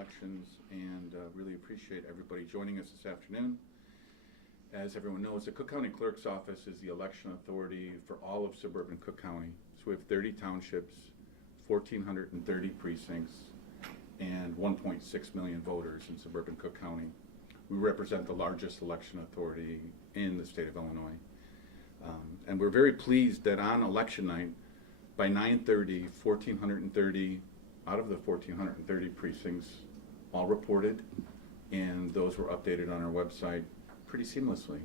elections, and really appreciate everybody joining us this afternoon. As everyone knows, the Cook County Clerk's Office is the election authority for all of suburban Cook County. So we have 30 townships, 1,430 precincts, and 1.6 million voters in suburban Cook County. We represent the largest election authority in the state of Illinois. And we're very pleased that on election night, by 9:30, 1,430 out of the 1,430 precincts all reported, and those were updated on our website pretty seamlessly.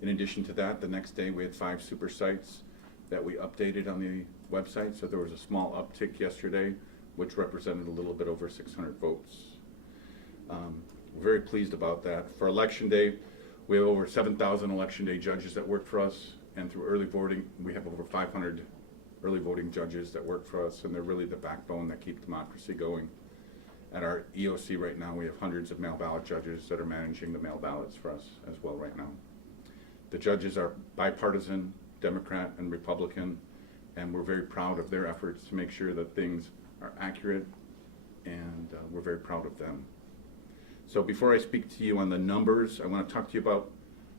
In addition to that, the next day we had 5 super sites that we updated on the website, so there was a small uptick yesterday, which represented a little bit over 600 votes. We're very pleased about that. For election day, we have over 7,000 election day judges that work for us, and through early voting, we have over 500 early voting judges that work for us, and they're really the backbone that keep democracy going. At our EOC right now, we have hundreds of mail ballot judges that are managing the mail ballots for us as well right now. The judges are bipartisan, Democrat and Republican, and we're very proud of their efforts to make sure that things are accurate, and we're very proud of them. So before I speak to you on the numbers, I want to talk to you about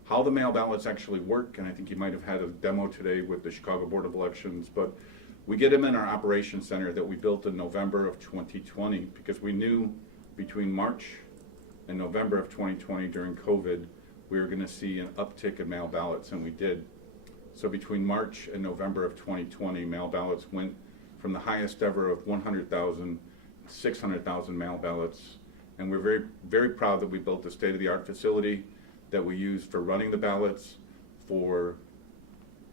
how the mail ballots actually work, and I think you might have had a demo today with the Chicago Board of Elections, but we get them in our operations center that we built in November of 2020 because we knew between March and November of 2020 during COVID, we were going to see an uptick in mail ballots, and we did. So between March and November of 2020, mail ballots went from the highest ever of 100,000 to 600,000 mail ballots, and we're very, very proud that we built a state-of-the-art facility that we use for running the ballots, for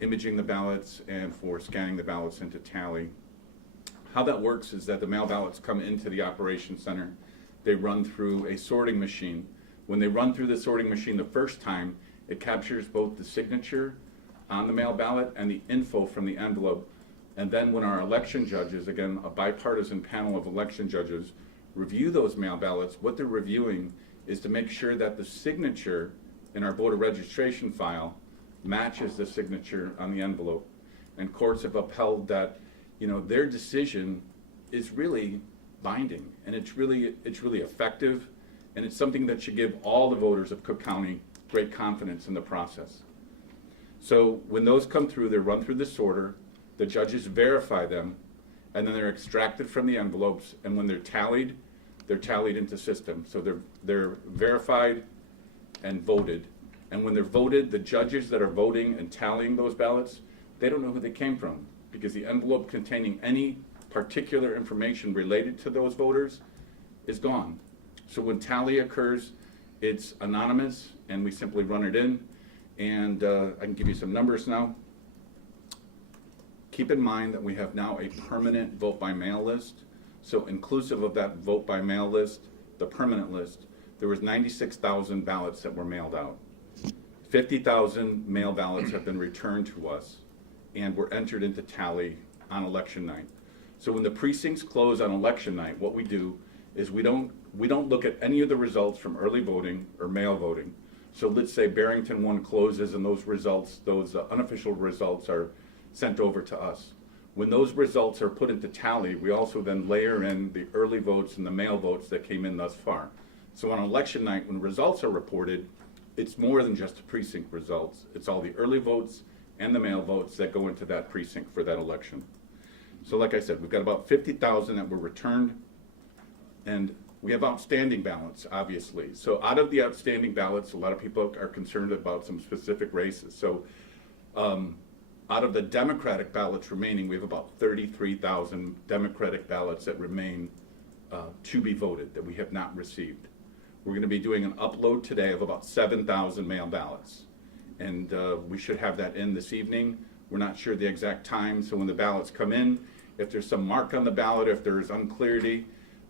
imaging the ballots, and for scanning the ballots into tally. How that works is that the mail ballots come into the operations center. They run through a sorting machine. When they run through the sorting machine the first time, it captures both the signature on the mail ballot and the info from the envelope. And then when our election judges, again, a bipartisan panel of election judges, review those mail ballots, what they're reviewing is to make sure that the signature in our voter registration file matches the signature on the envelope. And courts have upheld that, their decision is really binding, and it's really effective, and it's something that should give all the voters of Cook County great confidence in the process. So when those come through, they're run through the sorter, the judges verify them, and then they're extracted from the envelopes, and when they're tallied into system. So they're verified and voted. And when they're voted, the judges that are voting and tallying those ballots, they don't know who they came from, because the envelope containing any particular information related to those voters is gone. So when tally occurs, it's anonymous, and we simply run it in. And I can give you some numbers now. Keep in mind that we have now a permanent vote by mail list. So inclusive of that vote by mail list, the permanent list, there was 96,000 ballots that were mailed out. 50,000 mail ballots have been returned to us and were entered into tally on election night. So when the precincts close on election night, what we do is we don't look at any of the results from early voting or mail voting. So let's say Barrington 1 closes, and those results, those unofficial results, are sent over to us. When those results are put into tally, we also then layer in the early votes and the mail votes that came in thus far. So on election night, when results are reported, it's more than just precinct results. It's all the early votes and the mail votes that go into that precinct for that election. So like I said, we've got about 50,000 that were returned, and we have outstanding ballots, obviously. So out of the outstanding ballots, a lot of people are concerned about some specific races. So out of the Democratic ballots remaining, we have about 33,000 Democratic ballots that remain to be voted that we have not received. We're going to be doing an upload today of about 7,000 mail ballots, and we should have that in this evening. We're not sure the exact time, so when the ballots come in, if there's some mark on the ballot, if there's unclarity,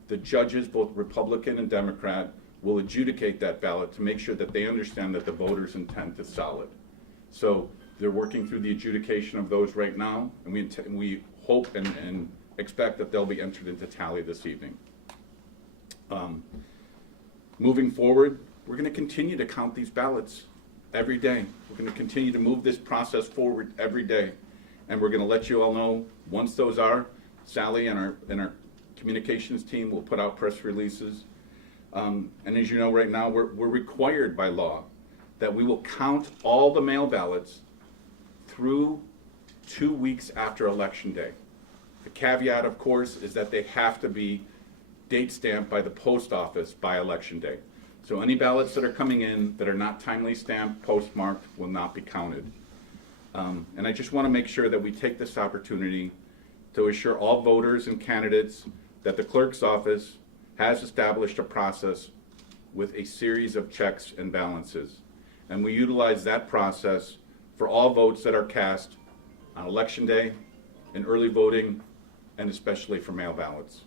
the judges, both Republican and Democrat, will adjudicate that ballot to make sure that they understand that the voter's intent is solid. So they're working through the adjudication of those right now, and we hope and expect that they'll be entered into tally this evening. Moving forward, we're going to continue to count these ballots every day. We're going to continue to move this process forward every day, and we're going to let you all know once those are. Sally and our communications team will put out press releases. And as you know, right now, we're required by law that we will count all the mail ballots through 2 weeks after Election Day. The caveat, of course, is that they have to be date stamped by the post office by Election Day. So any ballots that are coming in that are not timely stamped, postmarked, will not be counted. And I just want to make sure that we take this opportunity to assure all voters and candidates that the clerk's office has established a process with a series of checks and balances. And we utilize that process for all votes that are cast on Election Day, in early voting, and especially for mail ballots.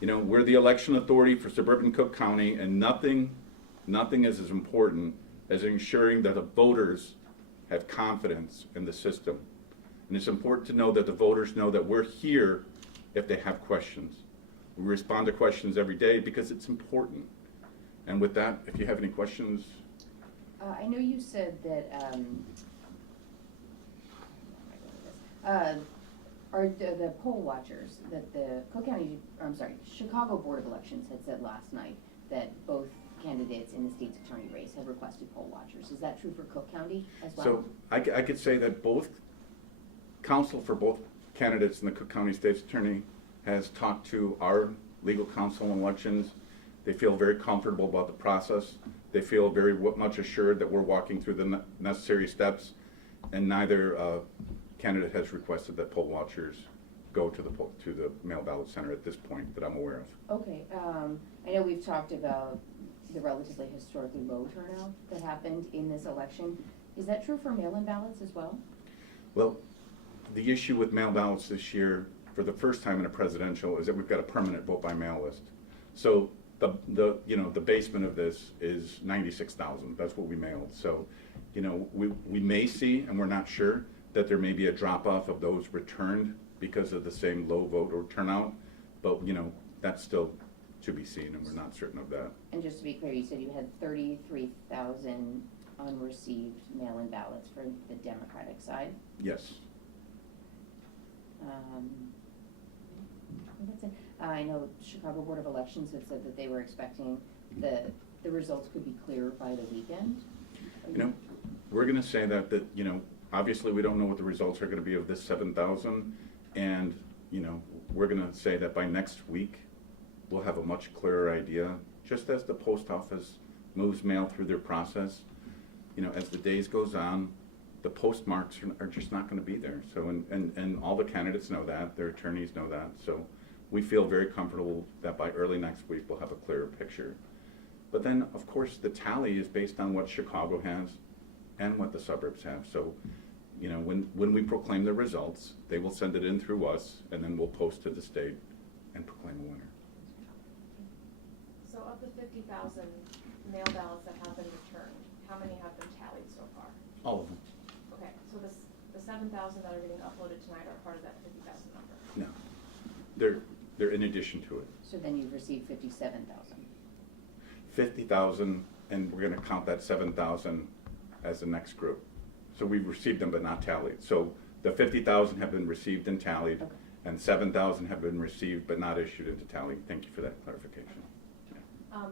You know, we're the election authority for suburban Cook County, and nothing is as important as ensuring that the voters have confidence in the system. And it's important to know that the voters know that we're here if they have questions. We respond to questions every day because it's important. And with that, if you have any questions. I know you said that are the poll watchers that the Chicago Board of Elections had said last night that both candidates in the state's attorney race have requested poll watchers. Is that true for Cook County as well? So I could say that both counsel for both candidates in the Cook County State's Attorney has talked to our legal counsel on elections. They feel very comfortable about the process. They feel very much assured that we're walking through the necessary steps, and neither candidate has requested that poll watchers go to the mail ballot center at this point that I'm aware of. Okay, I know we've talked about the relatively historically low turnout that happened in this election. Is that true for mail-in ballots as well? Well, the issue with mail ballots this year, for the first time in a presidential, is that we've got a permanent vote by mail list. So the basement of this is 96,000. That's what we mailed. So, you know, we may see, and we're not sure, that there may be a drop off of those returned because of the same low vote or turnout. But, you know, that's still to be seen, and we're not certain of that. And just to be clear, you said you had 33,000 unreceived mail-in ballots for the Democratic side? Yes. That's it. I know Chicago Board of Elections had said that they were expecting the results could be clear by the weekend. You know, we're going to say that you know, obviously we don't know what the results are going to be of this 7,000, and you know, we're going to say that by next week we'll have a much clearer idea. Just as the post office moves mail through their process, you know, as the days goes on, the postmarks are just not going to be there. So, and all the candidates know that, their attorneys know that. So we feel very comfortable that by early next week we'll have a clearer picture. But then, of course, the tally is based on what Chicago has and what the suburbs have. So, you know, when we proclaim the results, they will send it in through us, and then we'll post to the state and proclaim a winner. So of the 50,000 mail ballots that have been returned, how many have been tallied so far? All of them. Okay, so the 7,000 that are getting uploaded tonight are part of that 50,000 number? No. They're in addition to it. So then you've received 57,000. 50,000, and we're going to count that 7,000 as the next group. So we've received them but not tallied. So the 50,000 have been received and tallied, okay, and 7,000 have been received but not issued into tally. Thank you for that clarification. Yeah.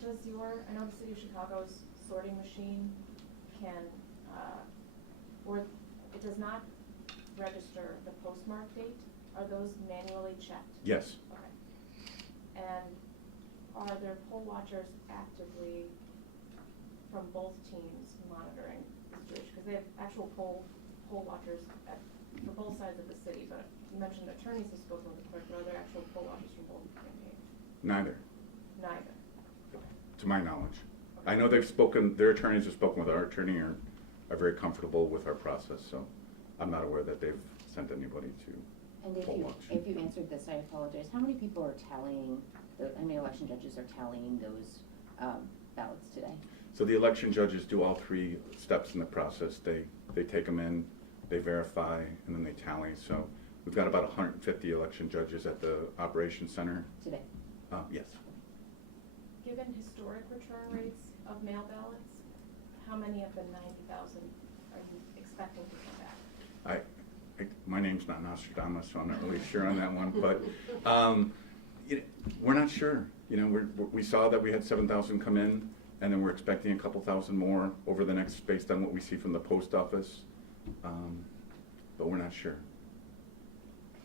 Does I know the City of Chicago's sorting machine or it does not register the postmark date. Are those manually checked? Yes. Okay. And are there poll watchers actively from both teams monitoring the situation? Because they have actual poll watchers for both sides of the city, but you mentioned attorneys have spoken with the clerk, but are there actual poll watchers from both campaigns? Neither. Neither. Okay. To my knowledge. Okay. I know their attorneys have spoken with our attorney and are very comfortable with our process, so I'm not aware that they've sent anybody to poll watch. If you answered this, I apologize. How many people are tallying, how many election judges are tallying those ballots today? So the election judges do all three steps in the process. They take them in, they verify, and then they tally. So we've got about 150 election judges at the operations center. Today? Yes. Given historic return rates of mail ballots, how many of the 90,000 are you expecting to come back? My name's not Nostradamus, so I'm not really sure on that one, but, we're not sure. You know, we saw that we had 7,000 come in, and then we're expecting a couple thousand more over the next, based on what we see from the post office. But we're not sure.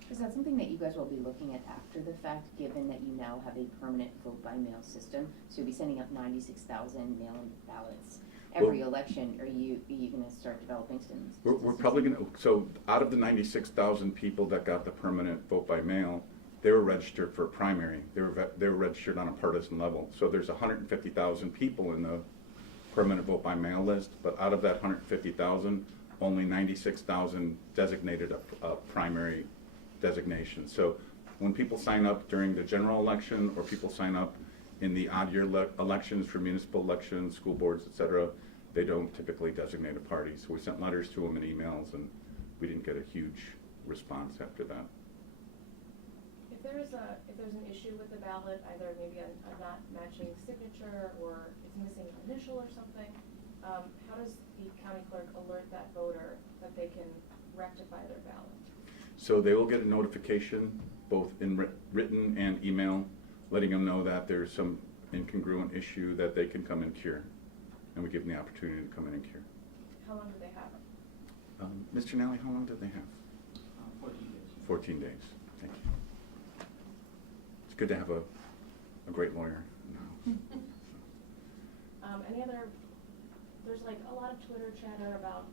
Is that something that you guys will be looking at after the fact, given that you now have a permanent vote-by-mail system? So you'll be sending up 96,000 mail-in ballots every Well, election. Are you gonna start developing some? We're probably gonna, so out of the 96,000 people that got the permanent vote by mail, they were registered for a primary. They were registered on a partisan level. So there's 150,000 people in the permanent vote by mail list, but out of that 150,000, only 96,000 designated a primary designation. So when people sign up during the general election, or people sign up in the odd year elections for municipal elections, school boards, et cetera, they don't typically designate a party. So we sent letters to them and emails, and we didn't get a huge response after that. If there's an issue with the ballot, either maybe a not matching signature, or it's missing an initial or something, how does the county clerk alert that voter that they can rectify their ballot? So they will get a notification, both in written and email, letting them know that there's some incongruent issue that they can come and cure. And we give them the opportunity to come in and cure. How long do they have? Mr. Nally, how long do they have? 14 days. 14 days. Thank you. It's good to have a great lawyer. Any other, there's like a lot of Twitter chatter about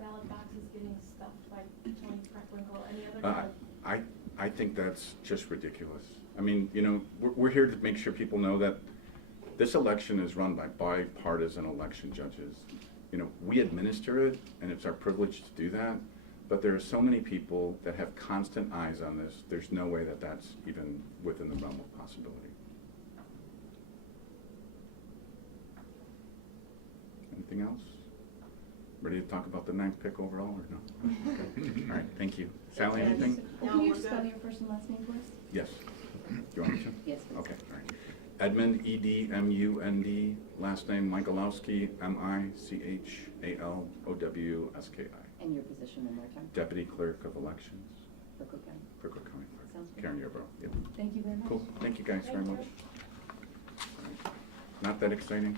ballot boxes getting stuffed by Tony Preckwinkle. Any other kind of? I think that's just ridiculous. I mean, you know, we're here to make sure people know that this election is run by bipartisan election judges. You know, we administer it, and it's our privilege to do that, but there are so many people that have constant eyes on this, there's no way that that's even within the realm of possibility. Anything else? Ready to talk about the 9th pick overall, or no? Okay. All right, thank you. Sally, anything? Well, can you just spell your first and last name for us? Yes. You want me to? Yes, please. Okay, all right. Edmund, E-D-M-U-N-D, last name Michalowski, M-I-C-H-A-L-O-W-S-K-I. And your position one more time? Deputy Clerk of Elections For Cook County. for Cook County Clerk. Sounds good. Karen Yarborough. Yep. Thank you very much. Cool, thank you guys very Thank you. much. All right. Not that exciting?